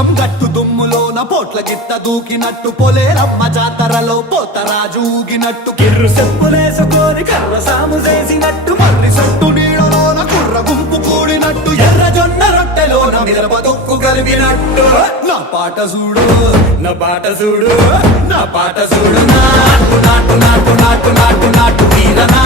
పుల్లం గట్టు దుమ్ములోన పోట్ల గిత్త దూకినట్టు పొలేరమ్మ జాతరలో పోతరాజు ఊగినట్టు కిర్రు చెప్పులేసుకొని కర్ర సాము చేసినట్టు మర్రి సొట్టు నీడలోన కుర్ర గుంపు కూడినట్టు ఎర్ర జొన్న రొట్టెలోన మిరప దొక్కు కలిపినట్టు నా పాట చూడు నా పాట చూడు నా పాట చూడు నాటు నాటు నాటు నాటు నాటు నాటు వీరనా